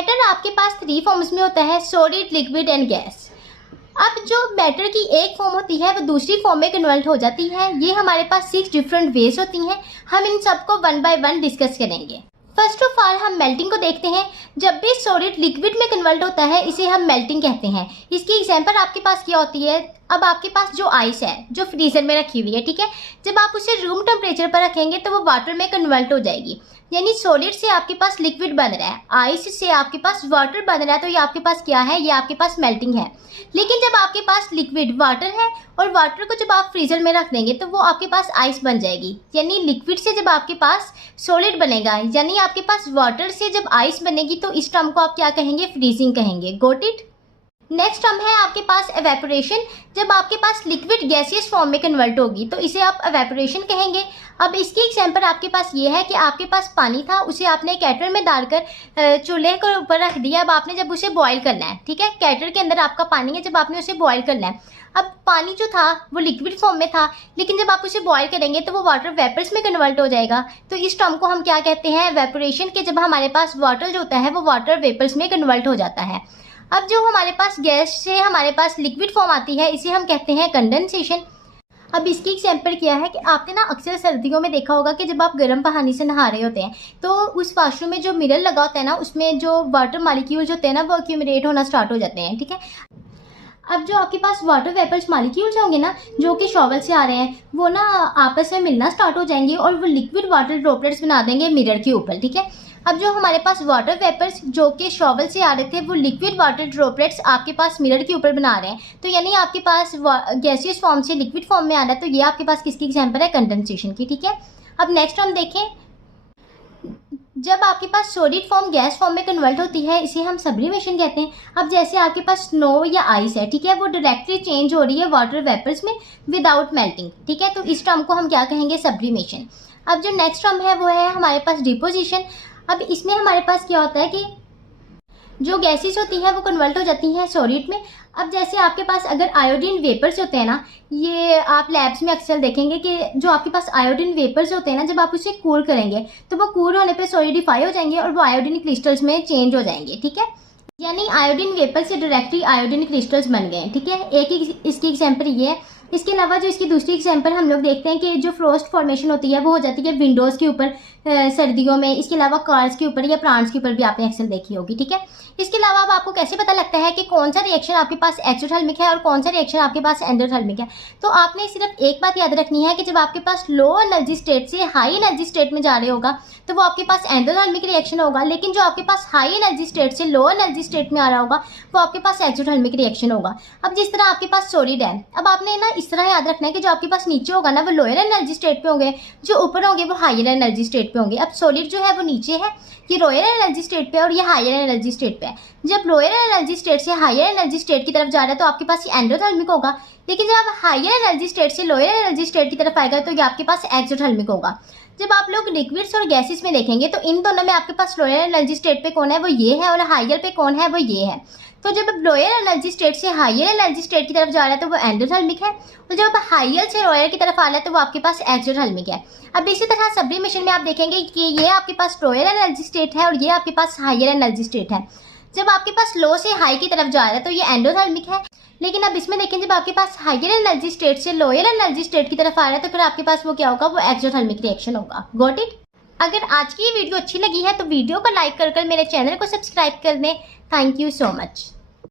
Matter आपके पास 3 forms में होता है, सॉलिड, लिक्विड एंड गैस। अब जो मैटर की एक फॉर्म होती है वो दूसरी फॉर्म में कन्वर्ट हो जाती है। ये हमारे पास 6 डिफरेंट वेज होती हैं। हम इन सबको 1 बाय 1 डिस्कस करेंगे। फर्स्ट ऑफ ऑल हम मेल्टिंग को देखते हैं। जब भी सॉलिड लिक्विड में कन्वर्ट होता है इसे हम मेल्टिंग कहते हैं। इसकी एग्जांपल आपके पास क्या होती है, अब आपके पास जो आइस है जो फ्रीजर में रखी हुई है, ठीक है, जब आप उसे रूम टेम्परेचर पर रखेंगे तो वो वाटर में कन्वर्ट हो जाएगी। यानी सॉलिड से आपके पास लिक्विड बन रहा है, आइस से आपके पास वाटर बन रहा है, तो ये आपके पास क्या है, ये आपके पास मेल्टिंग है। लेकिन जब आपके पास लिक्विड वाटर है और वाटर को जब आप फ्रीजर में रख देंगे तो वो आपके पास आइस बन जाएगी। यानी लिक्विड से जब आपके पास सॉलिड बनेगा, यानी आपके पास वाटर से जब आइस बनेगी, तो इस टर्म को आप क्या कहेंगे, फ्रीजिंग कहेंगे। Got it. नेक्स्ट टर्म है आपके पास एवेपोरेशन। जब आपके पास लिक्विड गैसियस फॉर्म में कन्वर्ट होगी तो इसे आप एवेपोरेशन कहेंगे। अब इसकी एग्जांपल आपके पास ये है कि आपके पास पानी था, उसे आपने कैटर में डालकर चूल्हे के ऊपर रख दिया। अब आपने जब उसे बॉईल करना है, ठीक है, कैटर के अंदर आपका पानी है, जब आपने उसे बॉईल करना है। अब पानी जो था वो लिक्विड फॉर्म में था, लेकिन जब आप उसे बॉईल करेंगे तो वो वाटर वेपर्स में कन्वर्ट हो जाएगा। तो इस टर्म को हम क्या कहते हैं, एवेपोरेशन के। जब हमारे पास वाटर जो होता है वो वाटर वेपर्स में कन्वर्ट हो जाता है। अब जो हमारे पास गैस से हमारे पास लिक्विड फॉर्म आती है इसे हम कहते हैं कंडेंसेशन। अब इसकी एग्जांपल क्या है कि आपने ना अक्सर सर्दियों में देखा होगा कि जब आप गर्म पानी से नहा रहे होते हैं तो उस वॉशरूम में जो मिरर लगा होता है ना, उसमें जो वाटर मॉलिक्यूल्स होते हैं ना वो एक्यूमुलेट होना स्टार्ट हो जाते हैं, ठीक है। अब जो आपके पास वाटर वेपर्स मॉलिक्यूल्स होंगे ना जो कि शॉवर से आ रहे हैं, वो ना आपस में मिलना स्टार्ट हो जाएंगे और वो लिक्विड वाटर ड्रॉपलेट्स बना देंगे मिरर के ऊपर, ठीक है। अब जो हमारे पास वाटर वेपर्स जो कि शॉवल से आ रहे थे वो लिक्विड वाटर ड्रॉपलेट्स आपके पास मिरर के ऊपर बना रहे हैं, तो यानी आपके पास गैसियस फॉर्म से लिक्विड फॉर्म में आ रहा है। तो ये आपके पास किसकी एग्जांपल है, कंडेंसेशन की, ठीक है। अब नेक्स्ट हम देखें, जब आपके पास सॉलिड फॉर्म गैस फॉर्म में कन्वर्ट होती है इसे हम सब्लिमेशन कहते हैं। अब जैसे आपके पास स्नो या आइस है, ठीक है, वो डायरेक्टली चेंज हो रही है वाटर वेपर्स में विदाउट मेल्टिंग, ठीक है, तो इस टर्म को हम क्या कहेंगे, सब्लिमेशन। अब जो नेक्स्ट टर्म है वो है हमारे पास डिपोजिशन। अब इसमें हमारे पास क्या होता है कि जो गैसेस होती है वो कन्वर्ट हो जाती हैं सॉलिड में। अब जैसे आपके पास अगर आयोडीन वेपर्स होते हैं ना, ये आप लैब्स में अक्सर देखेंगे कि जो आपके पास आयोडीन वेपर्स होते हैं ना, जब आप उसे कूल करेंगे तो वो कूल होने पे सॉलिडिफाई हो जाएंगे और वो आयोडीन क्रिस्टल्स में चेंज हो जाएंगे, ठीक है। यानी आयोडीन वेपर से डायरेक्टली आयोडीन क्रिस्टल्स बन गए, ठीक है। एक ही इसकी एग्जांपल ये है। इसके अलावा जो इसकी दूसरी एग्जांपल हम लोग देखते हैं कि जो फ्रॉस्ट फॉर्मेशन होती है वो हो जाती है विंडोज़ के ऊपर सर्दियों में। इसके अलावा कार्स के ऊपर या प्लांट्स के ऊपर भी आपने अक्सर देखी होगी, ठीक है। इसके अलावा अब आपको कैसे पता लगता है कि कौन सा रिएक्शन आपके पास एक्सोथर्मिक है और कौन सा रिएक्शन आपके पास एंडोथर्मिक है, तो आपने सिर्फ एक बात याद रखनी है कि जब आपके पास लो एनर्जी स्टेट से हाई एनर्जी स्टेट में जा रहे होगा तो वो आपके पास एंडोथर्मिक रिएक्शन होगा, लेकिन जो आपके पास हाई एनर्जी स्टेट से लो एनर्जी स्टेट में आ रहा होगा वो आपके पास एक्सोथर्मिक रिएक्शन होगा। अब जिस तरह आपके पास सॉलिड है, अब आपने ना इस तरह याद रखना है कि जो आपके पास नीचे होगा ना वो लोअर एनर्जी स्टेट पे होंगे, जो ऊपर होंगे वो हायर एनर्जी स्टेट पे होंगे। अब सॉलिड जो है वो नीचे है, ये लोअर एनर्जी स्टेट पे है और ये हायर एनर्जी स्टेट पे है। जब लोअर एनर्जी स्टेट से हायर एनर्जी स्टेट की तरफ जा रहा है तो आपके पास ये एंडोथर्मिक होगा, लेकिन जब आप हायर एनर्जी स्टेट से लोअर एनर्जी स्टेट की तरफ आएगा तो ये आपके पास एक्सोथर्मिक होगा। जब आप लोग लिक्विड्स और गैसेस में देखेंगे तो इन दोनों में आपके पास लोअर एनर्जी स्टेट पे कौन है, वो ये है, और हायर पे कौन है, वो ये है। तो जब लोअर एनर्जी स्टेट से हायर एनर्जी स्टेट की तरफ जा रहा है तो वो एंडोथर्मिक है, और जब हायर से लोअर की तरफ आ रहा है तो वो आपके पास एक्सोथर्मिक है। अब इसी तरह सब्लिमेशन में आप देखेंगे कि ये आपके पास लोअर एनर्जी स्टेट है और ये आपके पास हायर एनर्जी स्टेट है। जब आपके पास लो से हाई की तरफ जा रहा है तो ये एंडोथर्मिक है, लेकिन अब इसमें देखें जब आपके पास हायर एनर्जी स्टेट से लोअर एनर्जी स्टेट की तरफ आ रहा है तो फिर आपके पास वो क्या होगा, वो एक्सोथर्मिक रिएक्शन होगा। Got it. अगर आज की ये वीडियो अच्छी लगी है तो वीडियो को लाइक कर मेरे चैनल को सब्सक्राइब कर दें। Thank you so much.